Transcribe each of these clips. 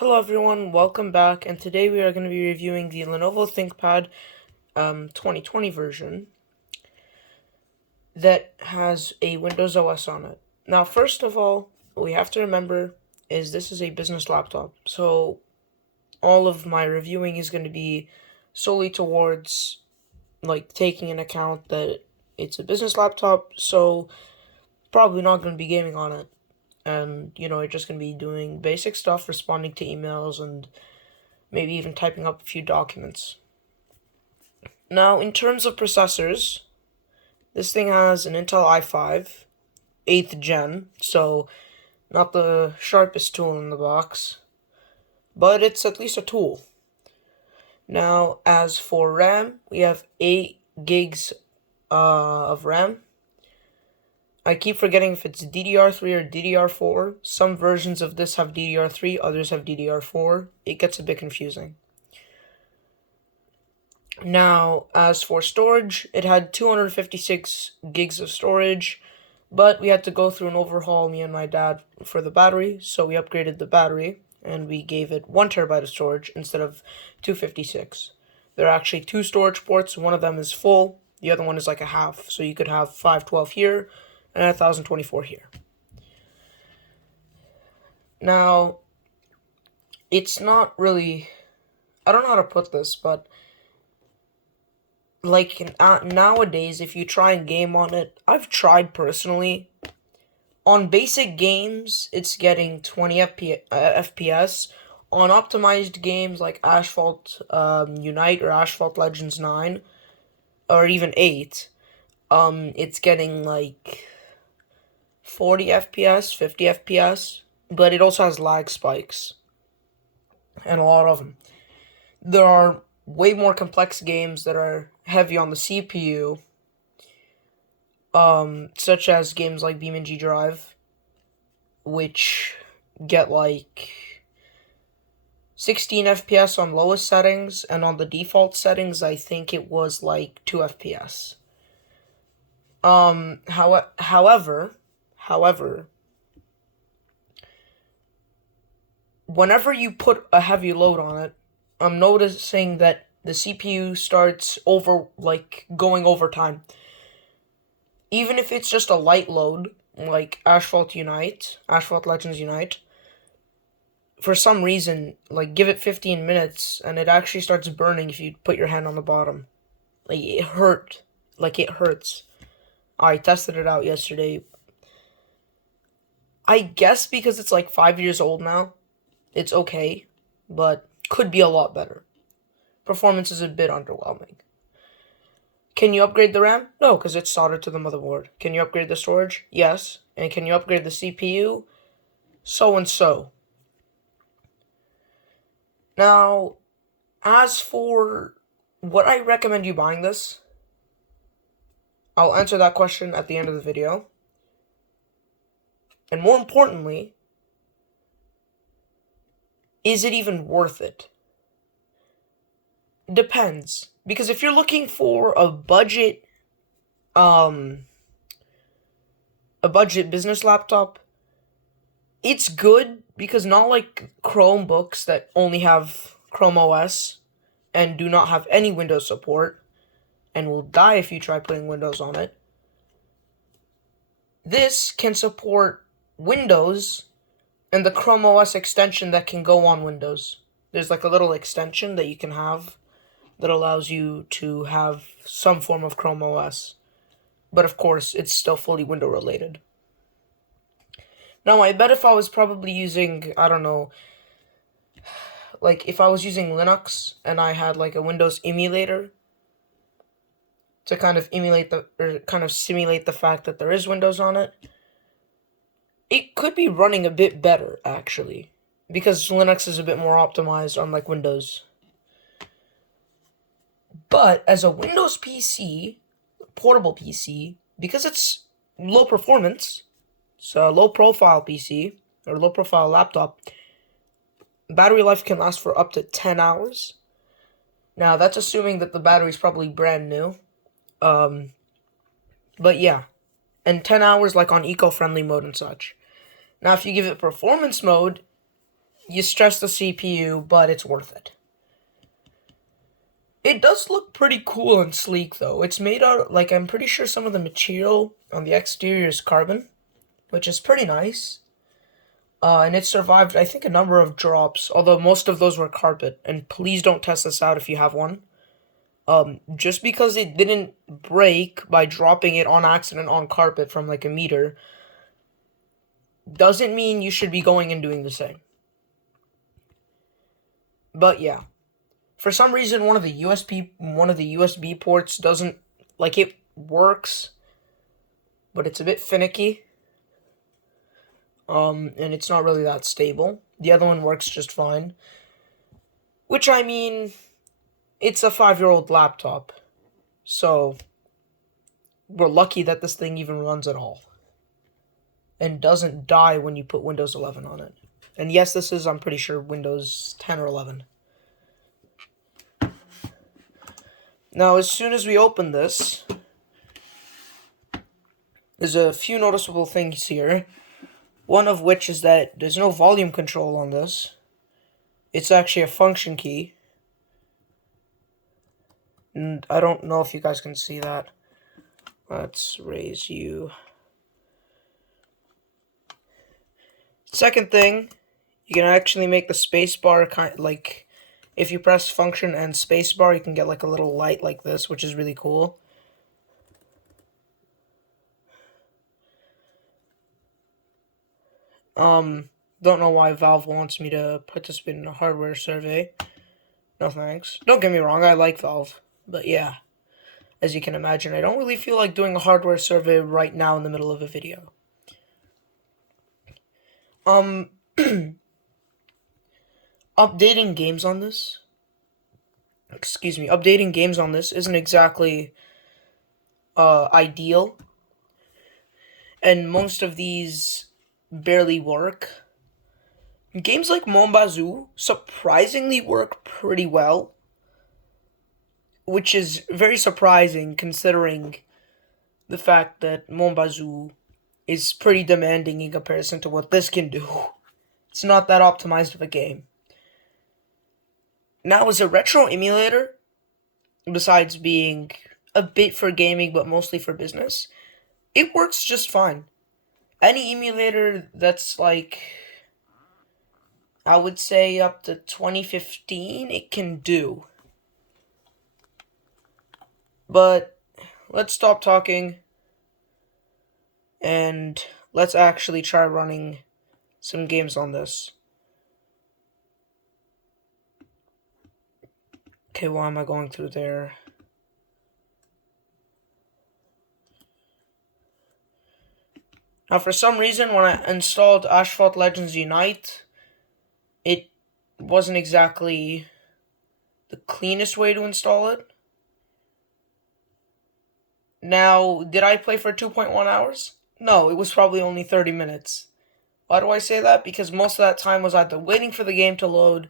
Hello everyone, welcome back, and today we are going to be reviewing the Lenovo ThinkPad 2020 version that has a Windows OS on it. Now, first of all, what we have to remember is this is a business laptop, so all of my reviewing is going to be solely towards taking into account that it's a business laptop, so probably not going to be gaming on it. And, you're just going to be doing basic stuff, responding to emails, and maybe even typing up a few documents. Now, in terms of processors, this thing has an Intel i5, 8th gen, so not the sharpest tool in the box, but it's at least a tool. Now, as for RAM, we have 8 gigs of RAM. I keep forgetting if it's DDR3 or DDR4. Some versions of this have DDR3, others have DDR4. It gets a bit confusing. Now, as for storage, it had 256 gigs of storage, but we had to go through an overhaul, me and my dad, for the battery, so we upgraded the battery, and we gave it 1 terabyte of storage instead of 256. There are actually 2 storage ports. One of them is full, the other one is like a half, so you could have 512 here and 1024 here. Now, it's not really, I don't know how to put this, but nowadays, if you try and game on it, I've tried personally. On basic games, it's getting 20 FPS. On optimized games like Asphalt Unite or Asphalt Legends 9, or even 8, it's getting like 40 FPS, 50 FPS, but it also has lag spikes, and a lot of them. There are way more complex games that are heavy on the CPU, such as games like BeamNG Drive, which get like 16 FPS on lowest settings, and on the default settings, I think it was like 2 FPS. However, whenever you put a heavy load on it, I'm noticing that the CPU starts going over time. Even if it's just a light load, like Asphalt Legends Unite, for some reason, give it 15 minutes and it actually starts burning if you put your hand on the bottom. It hurts. I tested it out yesterday. I guess because it's 5 years old now, it's okay, but could be a lot better. Performance is a bit underwhelming. Can you upgrade the RAM? No, because it's soldered to the motherboard. Can you upgrade the storage? Yes. And can you upgrade the CPU? So and so. Now, as for what I recommend you buying this, I'll answer that question at the end of the video. And more importantly, is it even worth it? Depends. Because if you're looking for a budget business laptop, it's good because not like Chromebooks that only have Chrome OS and do not have any Windows support and will die if you try putting Windows on it. This can support Windows and the Chrome OS extension that can go on Windows. There's a little extension that you can have that allows you to have some form of Chrome OS. But of course, it's still fully window related. Now, I bet if I was probably using, I don't know, if I was using Linux and I had a Windows emulator to kind of simulate the fact that there is Windows on it, it could be running a bit better, actually, because Linux is a bit more optimized unlike Windows. But as a Windows PC, portable PC, because it's low performance, so a low profile PC, or low profile laptop, battery life can last for up to 10 hours. Now, that's assuming that the battery's probably brand new. But yeah, and 10 hours on eco-friendly mode and such. Now, if you give it performance mode, You stress the CPU, but it's worth it. It does look pretty cool and sleek, though. It's made out, like, I'm pretty sure some of the material on the exterior is carbon, which is pretty nice. And it survived, I think, a number of drops, although most of those were carpet. And please don't test this out if you have one. Just because it didn't break by dropping it on accident on carpet from like a meter, doesn't mean you should be going and doing the same. But yeah, for some reason, one of the USB ports doesn't, like, it works, but it's a bit finicky. And it's not really that stable. The other one works just fine. Which, I mean, it's a 5-year-old laptop. So, we're lucky that this thing even runs at all. And doesn't die when you put Windows 11 on it. And yes, this is, I'm pretty sure, Windows 10 or 11. Now, as soon as we open this, there's a few noticeable things here. One of which is that there's no volume control on this. It's actually a function key. And I don't know if you guys can see that. Let's raise you. Second thing, you can actually make the spacebar kind like, if you press function and spacebar, you can get like a little light like this, which is really cool. Don't know why Valve wants me to participate in a hardware survey. No thanks. Don't get me wrong, I like Valve. But yeah, as you can imagine, I don't really feel like doing a hardware survey right now in the middle of a video. Updating games on this isn't exactly ideal. And most of these barely work. Games like Mombazoo surprisingly work pretty well, which is very surprising considering the fact that Mombazoo is pretty demanding in comparison to what this can do. It's not that optimized of a game. Now, as a retro emulator, besides being a bit for gaming but mostly for business, it works just fine. Any emulator that's like, I would say up to 2015, it can do. But let's stop talking and let's actually try running some games on this. Okay, why am I going through there? Now, for some reason, when I installed Asphalt Legends Unite, it wasn't exactly the cleanest way to install it. Now, did I play for 2.1 hours? No, it was probably only 30 minutes. Why do I say that? Because most of that time was either waiting for the game to load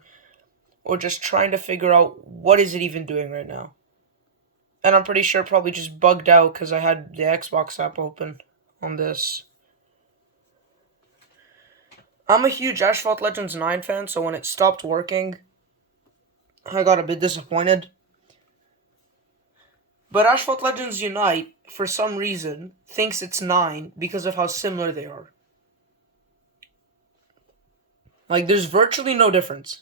or just trying to figure out what is it even doing right now. And I'm pretty sure it probably just bugged out because I had the Xbox app open on this. I'm a huge Asphalt Legends 9 fan, so when it stopped working, I got a bit disappointed. But Asphalt Legends Unite, for some reason, thinks it's 9 because of how similar they are. Like, there's virtually no difference,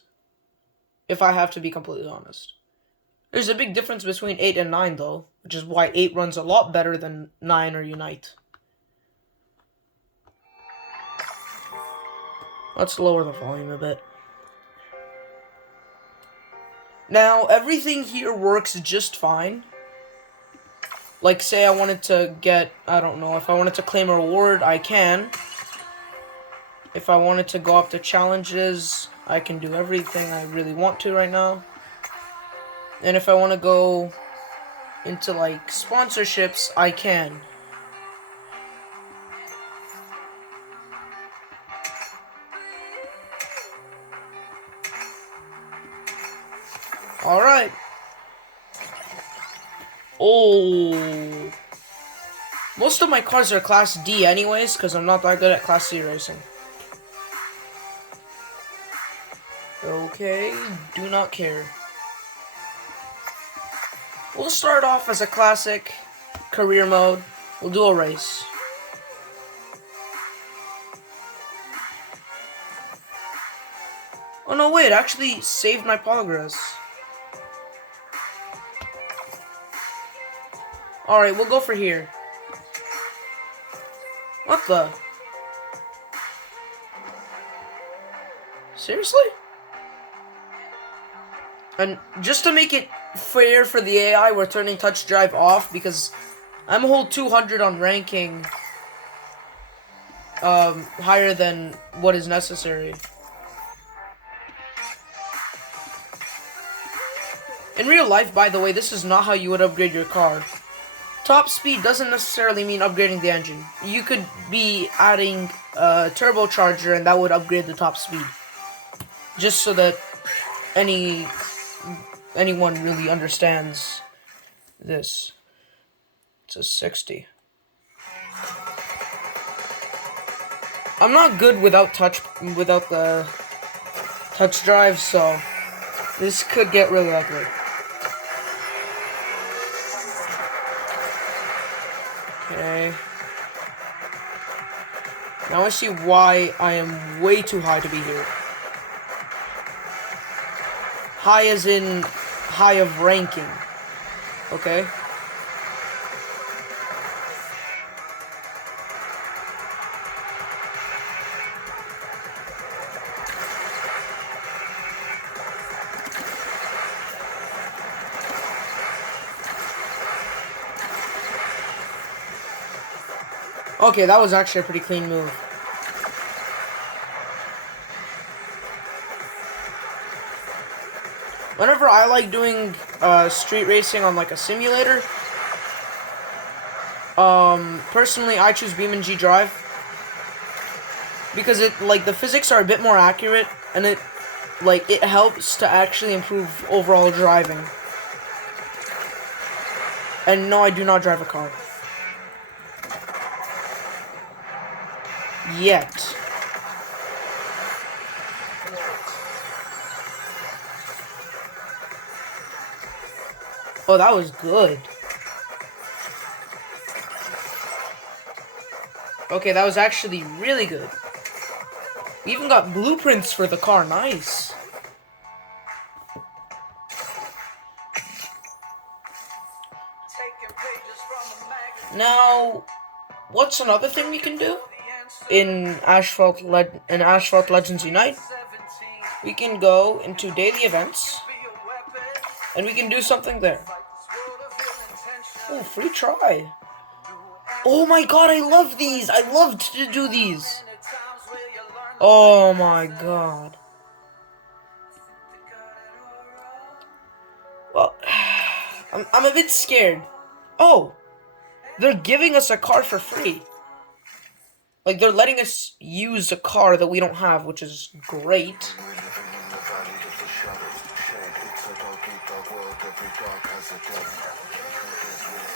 if I have to be completely honest. There's a big difference between 8 and 9, though, which is why 8 runs a lot better than 9 or Unite. Let's lower the volume a bit. Now, everything here works just fine. Like, say I wanted to get, I don't know, if I wanted to claim a reward, I can. If I wanted to go up to challenges, I can do everything I really want to right now. And if I want to go into, like, sponsorships, I can. Alright. Oh. Most of my cars are Class D anyways, because I'm not that good at Class C racing. Okay, do not care. We'll start off as a classic career mode. We'll do a race. Oh no, wait, it actually saved my progress. Alright, we'll go for here. What the? Seriously? And just to make it fair for the AI, we're turning touch drive off because I'm a whole 200 on ranking. Higher than what is necessary. In real life, by the way, this is not how you would upgrade your car. Top speed doesn't necessarily mean upgrading the engine. You could be adding a turbocharger and that would upgrade the top speed. Just so that anyone really understands this. It's a 60. I'm not good without the touch drive, so this could get really ugly. Okay. Now I see why I am way too high to be here. High as in high of ranking. Okay? Okay, that was actually a pretty clean move. Whenever I like doing street racing on like a simulator, personally I choose BeamNG Drive because the physics are a bit more accurate and it helps to actually improve overall driving. And no, I do not drive a car. Yet. Oh, that was good. Okay, that was actually really good. We even got blueprints for the car. Nice. Now, what's another thing we can do? In Asphalt Legends Unite, we can go into daily events, and we can do something there. Oh, free try. Oh my god, I love these. I loved to do these. Oh my god. Well, I'm a bit scared. Oh, they're giving us a car for free. Like, they're letting us use a car that we don't have, which is great.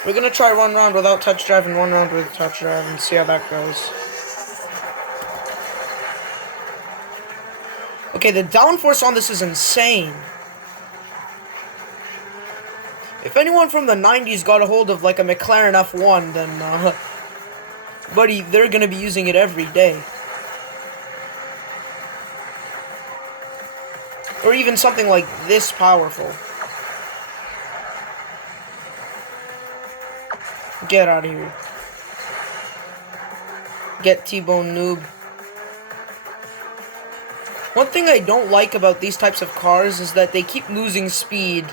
We're gonna try one round without touch drive and one round with touch drive and see how that goes. Okay, the downforce on this is insane. If anyone from the 90s got a hold of like a McLaren F1, then buddy, they're gonna be using it every day. Or even something like this powerful. Get out of here. Get T-Bone noob. One thing I don't like about these types of cars is that they keep losing speed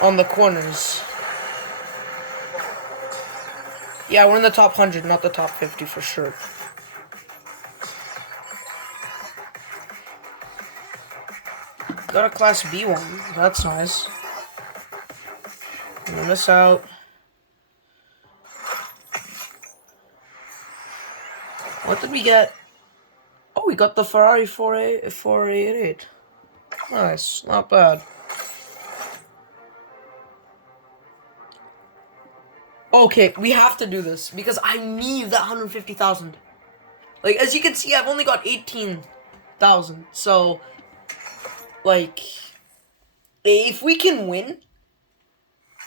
on the corners. Yeah, we're in the top 100, not the top 50 for sure. Got a Class B one. That's nice. I'm gonna miss out. What did we get? Oh, we got the Ferrari 488. Nice, not bad. Okay, we have to do this because I need that 150,000. Like, as you can see, I've only got 18,000. So, Like, if we can win,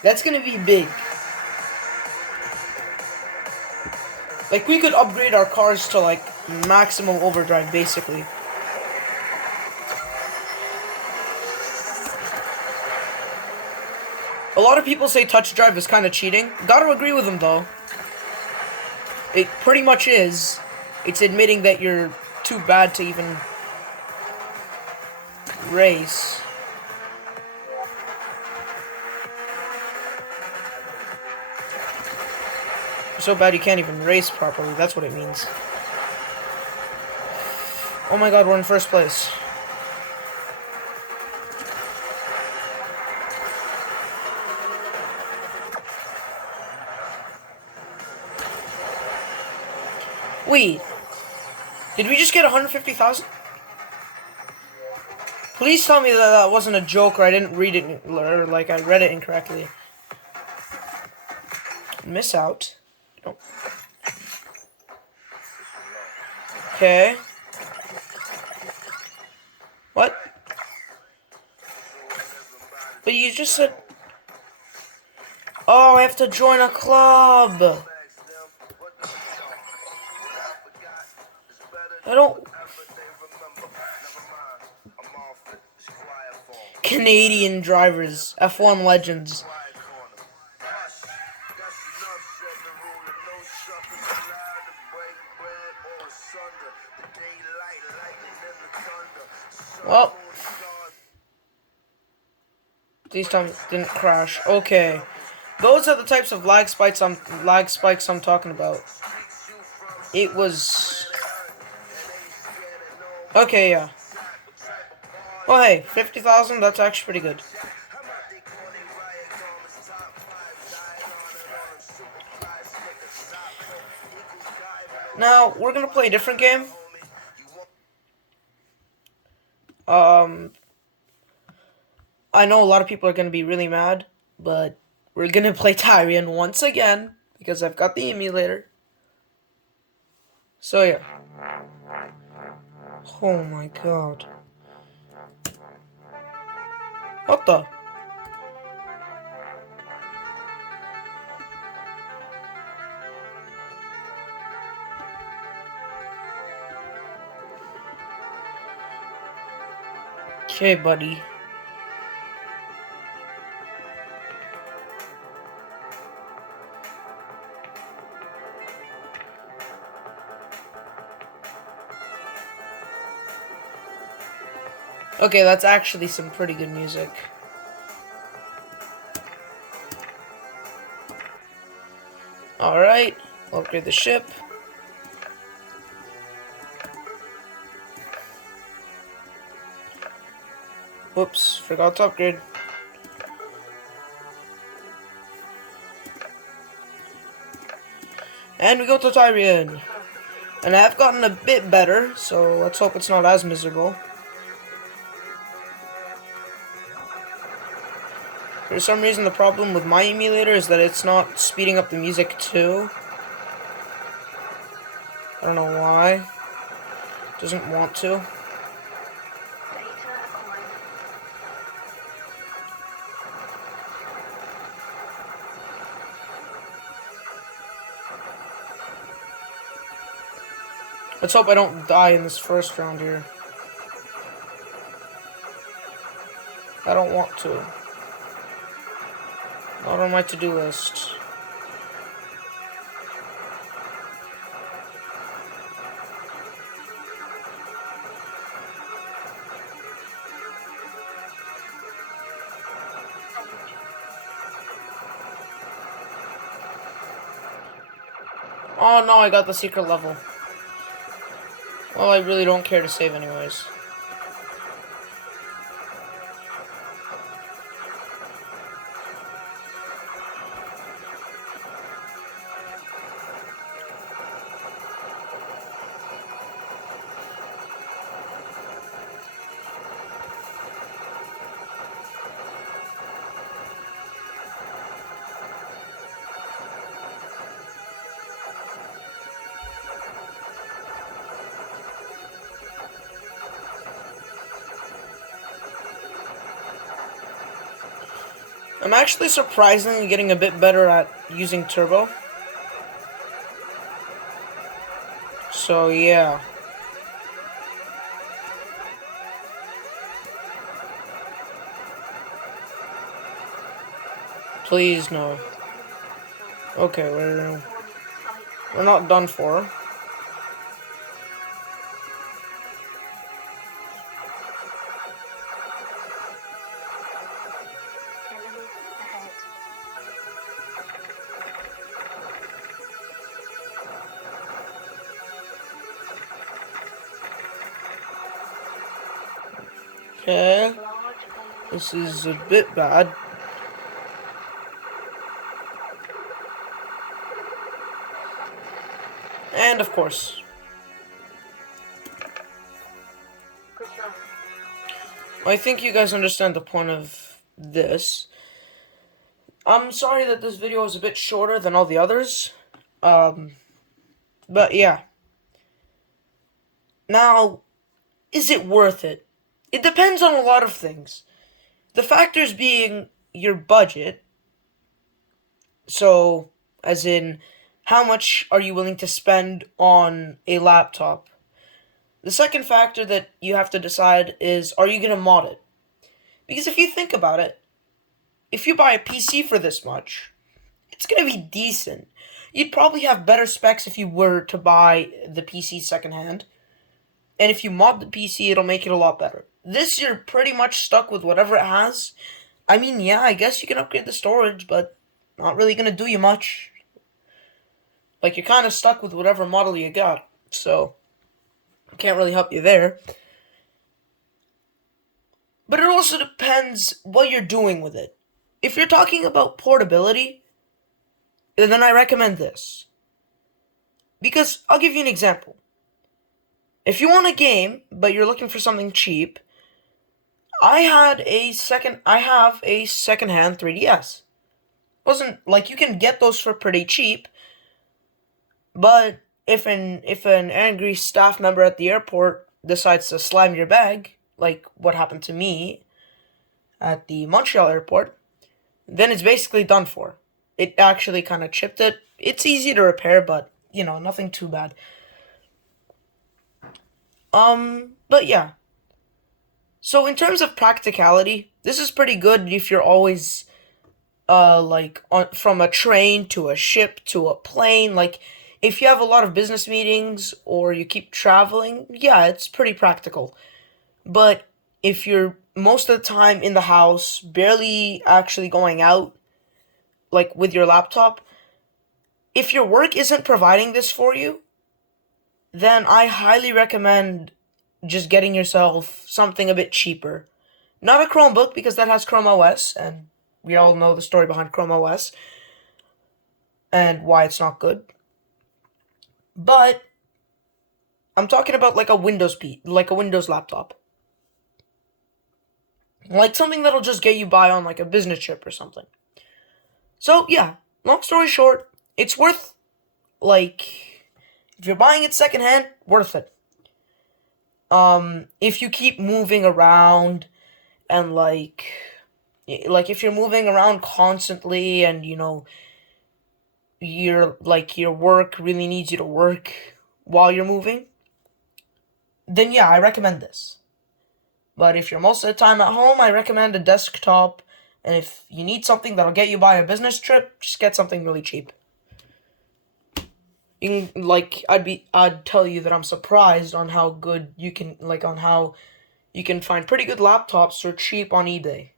that's gonna be big. Like, we could upgrade our cars to, like, maximum overdrive, basically. A lot of people say touch drive is kind of cheating. Gotta agree with them, though. It pretty much is. It's admitting that you're too bad to even race. You're so bad you can't even race properly. That's what it means. Oh my god, we're in first place. Wait. Did we just get 150,000? Please tell me that that wasn't a joke or I didn't read it, or like I read it incorrectly. Miss out. Oh. Okay. What? But you just said... Oh, I have to join a club. I don't... Canadian drivers, F1 legends. Well, please tell me it didn't crash. Okay, those are the types of lag spikes I'm talking about. It was okay, yeah. Oh hey, 50,000. That's actually pretty good. Now we're gonna play a different game. I know a lot of people are gonna be really mad, but we're gonna play Tyrion once again because I've got the emulator. So yeah. Oh my god. What the? Okay, buddy. Okay, that's actually some pretty good music. Alright, upgrade the ship. Whoops, forgot to upgrade. And we go to Tyrion. And I have gotten a bit better, so let's hope it's not as miserable. For some reason, the problem with my emulator is that it's not speeding up the music too. I don't know why. It doesn't want to. Let's hope I don't die in this first round here. I don't want to. Not on my to-do list. Oh no, I got the secret level. Well, I really don't care to save anyways. I'm actually surprisingly getting a bit better at using turbo. So yeah. Please no. Okay, we're not done for. Okay. This is a bit bad. And of course, I think you guys understand the point of this. I'm sorry that this video is a bit shorter than all the others. Um, but yeah. Now, is it worth it? It depends on a lot of things. The factors being your budget. So, as in, how much are you willing to spend on a laptop? The second factor that you have to decide is, are you going to mod it? Because if you think about it, if you buy a PC for this much, it's going to be decent. You'd probably have better specs if you were to buy the PC secondhand. And if you mod the PC, it'll make it a lot better. This, you're pretty much stuck with whatever it has. I mean, yeah, I guess you can upgrade the storage, but not really going to do you much. Like, you're kind of stuck with whatever model you got. So, can't really help you there. But it also depends what you're doing with it. If you're talking about portability, then I recommend this. Because I'll give you an example. If you want a game, but you're looking for something cheap, I have a secondhand 3DS. Wasn't like you can get those for pretty cheap, but if an angry staff member at the airport decides to slam your bag, like what happened to me at the Montreal airport, then it's basically done for. It actually kind of chipped it. It's easy to repair, but nothing too bad. But yeah. So in terms of practicality, this is pretty good if you're always like from a train to a ship to a plane. Like if you have a lot of business meetings or you keep traveling, yeah, it's pretty practical. But if you're most of the time in the house, barely actually going out, like with your laptop, if your work isn't providing this for you, then I highly recommend just getting yourself something a bit cheaper. Not a Chromebook because that has Chrome OS, and we all know the story behind Chrome OS and why it's not good. But I'm talking about like a like a Windows laptop. Like something that'll just get you by on like a business trip or something. So yeah, long story short, it's worth like if you're buying it secondhand, worth it. If you keep moving around and like if you're moving around constantly and your work really needs you to work while you're moving, then yeah, I recommend this. But if you're most of the time at home, I recommend a desktop. And if you need something that'll get you by a business trip, just get something really cheap. I'd tell you that I'm surprised on how good you can on how you can find pretty good laptops for cheap on eBay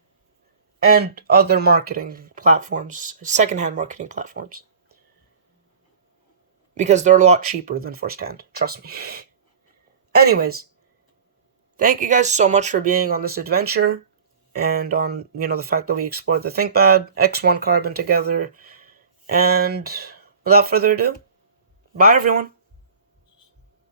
and other marketing platforms, secondhand marketing platforms. Because they're a lot cheaper than firsthand, trust me. Anyways, thank you guys so much for being on this adventure and on, the fact that we explored the ThinkPad, X1 Carbon together. And without further ado, bye everyone.